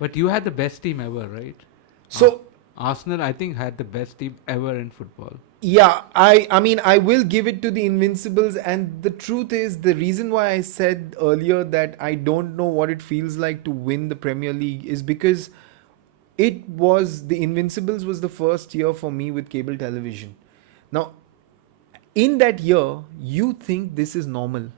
But you had the best team ever, right? Ar- So Arsenal, I think, had the best team ever in football. yeah, I mean I will give it to the Invincibles, and the truth is the reason why I said earlier that I don't know what it feels like to win the Premier League is because it was the Invincibles was the first year for me with cable television. Now, in that year, you think this is normal.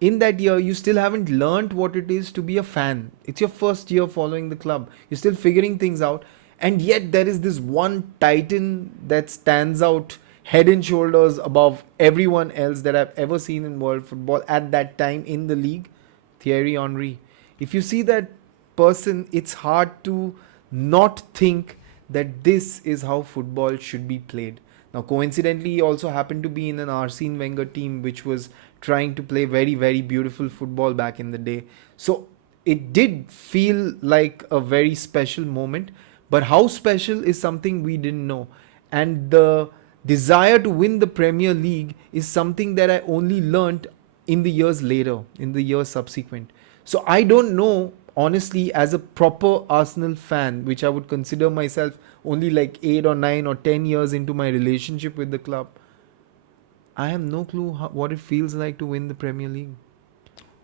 In that year, you still haven't learned what it is to be a fan. It's your first year following the club. You're still figuring things out. And yet, there is this one titan that stands out head and shoulders above everyone else that I've ever seen in world football at that time in the league, Thierry Henry. If you see that person, it's hard to not think that this is how football should be played. Now, coincidentally, he also happened to be in an Arsene Wenger team which was trying to play very, very beautiful football back in the day. So it did feel like a very special moment. But how special is something we didn't know. And the desire to win the Premier League is something that I only learnt in the years later, in the years subsequent. So I don't know, honestly, as a proper Arsenal fan, which I would consider myself only like 8 or 9 or 10 years into my relationship with the club, I have no clue what it feels like to win the Premier League.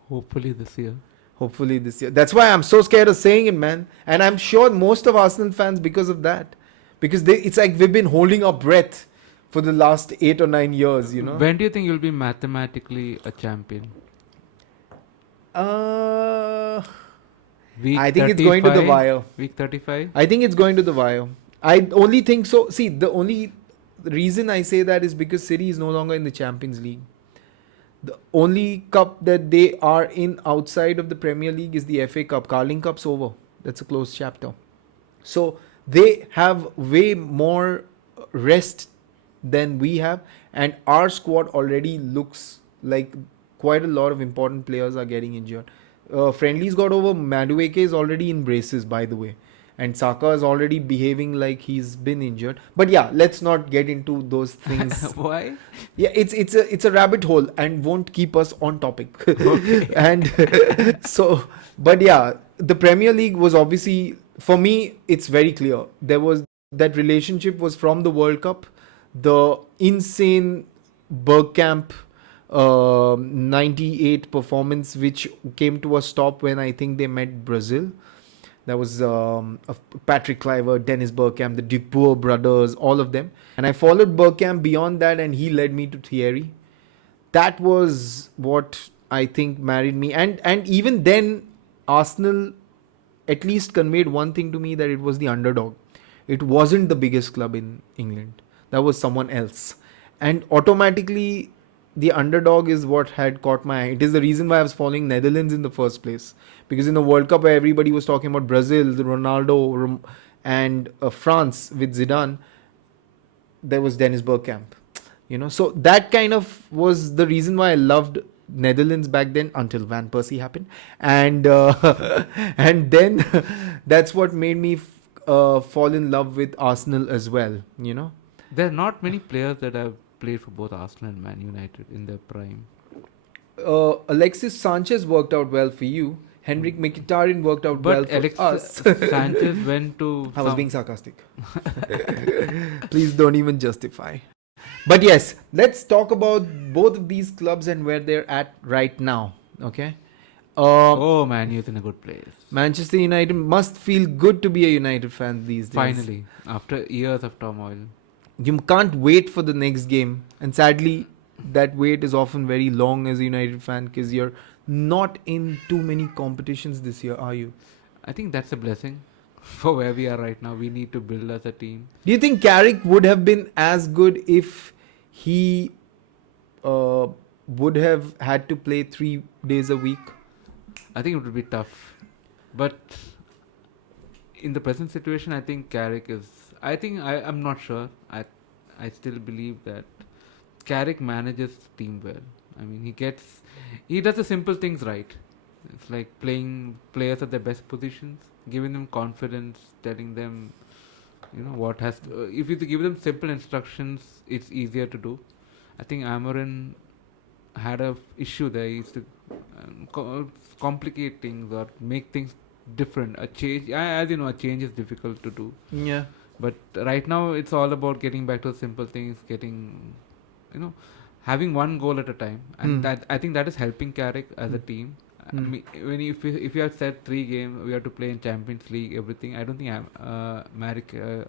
Hopefully this year. Hopefully this year. That's why I'm so scared of saying it, man. And I'm sure most of Arsenal fans because of that. Because it's like we've been holding our breath for the last 8 or 9 years, you know. When do you think you'll be mathematically a champion? Uh, Week I think it's going to the 35? wire. Week 35? I think it's going to the wire. I only think so. See, the only reason I say that is because City is no longer in the Champions League. The only cup that they are in outside of the Premier League is the FA Cup. Carling Cup's over. That's a closed chapter. So they have way more rest than we have, and our squad already looks like quite a lot of important players are getting injured. Friendly's got over. Madueke is already in braces, by the way, and Saka is already behaving like he's been injured. But yeah, let's not get into those things. Why? Yeah, it's a rabbit hole and won't keep us on topic. Okay. And so, but yeah, the Premier League was obviously for me. It's very clear there was that relationship was from the World Cup, the insane Bergkamp 98 performance, which came to a stop when I think they met Brazil. That was Patrick Kluivert, Dennis Bergkamp, the Dubois brothers, all of them. And I followed Bergkamp beyond that, and he led me to Thierry. That was what I think married me. And even then, Arsenal at least conveyed one thing to me, that it was the underdog. It wasn't the biggest club in England. That was someone else. And automatically, the underdog is what had caught my eye. It is the reason why I was following Netherlands in the first place. Because in the World Cup where everybody was talking about Brazil, Ronaldo, and France with Zidane, there was Dennis Bergkamp. So that kind of was the reason why I loved Netherlands back then until Van Persie happened, and and then that's what made me fall in love with Arsenal as well. There are not many players that have played for both Arsenal and Man United in their prime. Alexis Sanchez worked out well for you. Henrik Mkhitaryan worked out well But for Alex us. Sanchez went to. I was being sarcastic. Please don't even justify. But yes, let's talk about both of these clubs and where they're at right now. Okay. Oh man, you're in a good place. Manchester United must feel good to be a United fan these days. Finally, after years of turmoil. You can't wait for the next game. And sadly, that wait is often very long as a United fan because you're not in too many competitions this year, are you? I think that's a blessing for where we are right now. We need to build as a team. Do you think Carrick would have been as good if he would have had to play 3 days a week? I think it would be tough. But in the present situation, I think Carrick is... I'm not sure. I still believe that Carrick manages the team well. I mean, he does the simple things right. It's like playing players at their best positions, giving them confidence, telling them, what has to, if you give them simple instructions, it's easier to do. I think Amorin had a issue there. He used to complicate things or make things different. A change, as you know, a change is difficult to do. Yeah. But right now, it's all about getting back to simple things, you know, having one goal at a time, and Hmm. that I think that is helping Carrick as a Hmm. team. I Hmm. mean, if you had said 3 games, we have to play in Champions League, everything. I don't think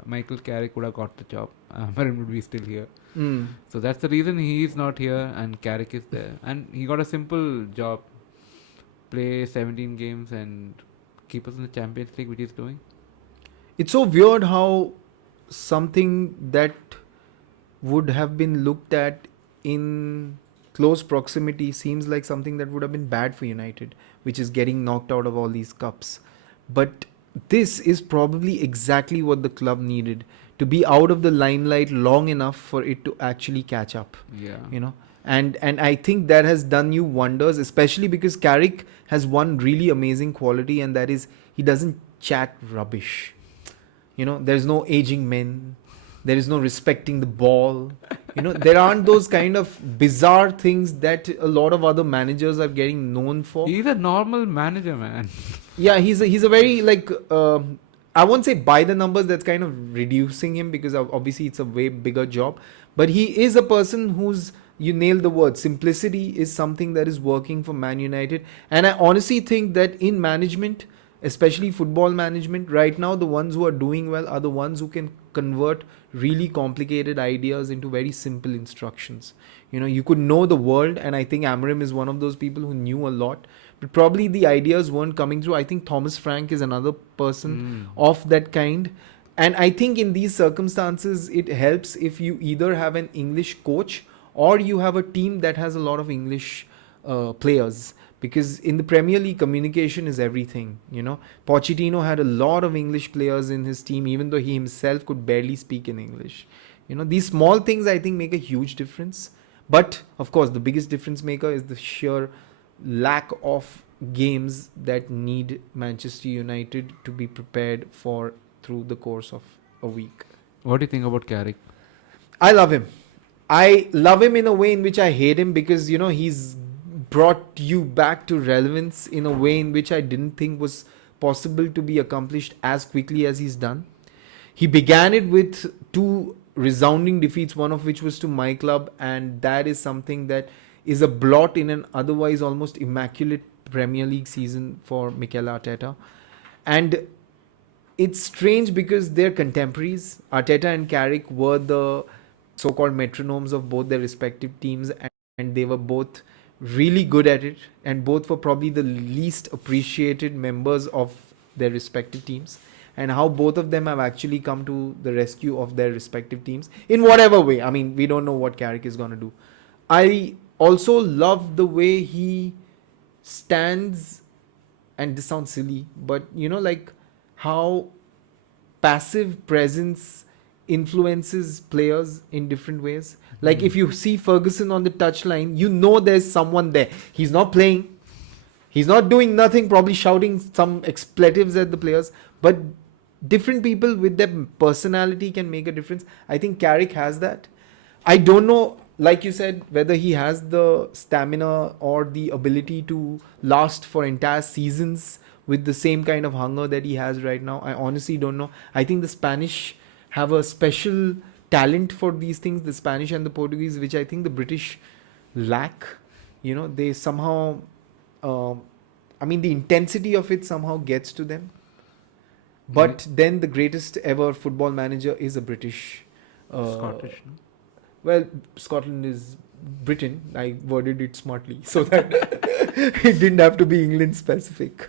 Michael Carrick would have got the job. Amarim would be still here. Hmm. So that's the reason he is not here and Carrick is there. And he got a simple job: play 17 games and keep us in the Champions League, which he's doing. It's so weird how something that would have been looked at in close proximity seems like something that would have been bad for United, which is getting knocked out of all these cups. But this is probably exactly what the club needed, to be out of the limelight long enough for it to actually catch up, Yeah. you know. And I think that has done you wonders, especially because Carrick has one really amazing quality, and that is he doesn't chat rubbish. You know, there's no aging men, there is no respecting the ball. You know, there aren't those kind of bizarre things that a lot of other managers are getting known for. He's a normal manager, man. Yeah, he's a very like I won't say by the numbers. That's kind of reducing him, because obviously it's a way bigger job. But he is a person who's, you nailed the word, simplicity is something that is working for Man United. And I honestly think that in management, especially football management, right now the ones who are doing well are the ones who can convert really complicated ideas into very simple instructions. You know, you could know the world, and I think Amarim is one of those people who knew a lot, but probably the ideas weren't coming through. I think Thomas Frank is another person of that kind. And I think in these circumstances, it helps if you either have an English coach or you have a team that has a lot of English players. Because in the Premier League, communication is everything. You know, Pochettino had a lot of English players in his team, even though he himself could barely speak in English. You know, these small things I think make a huge difference. But of course, the biggest difference maker is the sheer lack of games that need Manchester United to be prepared for through the course of a week. What do you think about Carrick? I love him. I love him in a way in which I hate him, because, you know, he's brought you back to relevance in a way in which I didn't think was possible to be accomplished as quickly as he's done. He began it with 2 resounding defeats, one of which was to my club, and that is something that is a blot in an otherwise almost immaculate Premier League season for Mikel Arteta. And it's strange because they're contemporaries. Arteta and Carrick were the so-called metronomes of both their respective teams, and they were both really good at it, and both were probably the least appreciated members of their respective teams, and how both of them have actually come to the rescue of their respective teams in whatever way. I mean, we don't know what Carrick is going to do. I also love the way he stands, and this sounds silly, but you know, like how passive presence influences players in different ways. Like if you see Ferguson on the touchline, you know there's someone there. He's not playing, he's not doing nothing, probably shouting some expletives at the players, but different people with their personality can make a difference. I think Carrick has that. I don't know, like you said, whether he has the stamina or the ability to last for entire seasons with the same kind of hunger that he has right now. I honestly don't know. I think the Spanish have a special talent for these things, the Spanish and the Portuguese, which I think the British lack. You know, they somehow, I mean, the intensity of it somehow gets to them. But then the greatest ever football manager is a British. Scottish. No? Well, Scotland is Britain. I worded it smartly so that it didn't have to be England specific.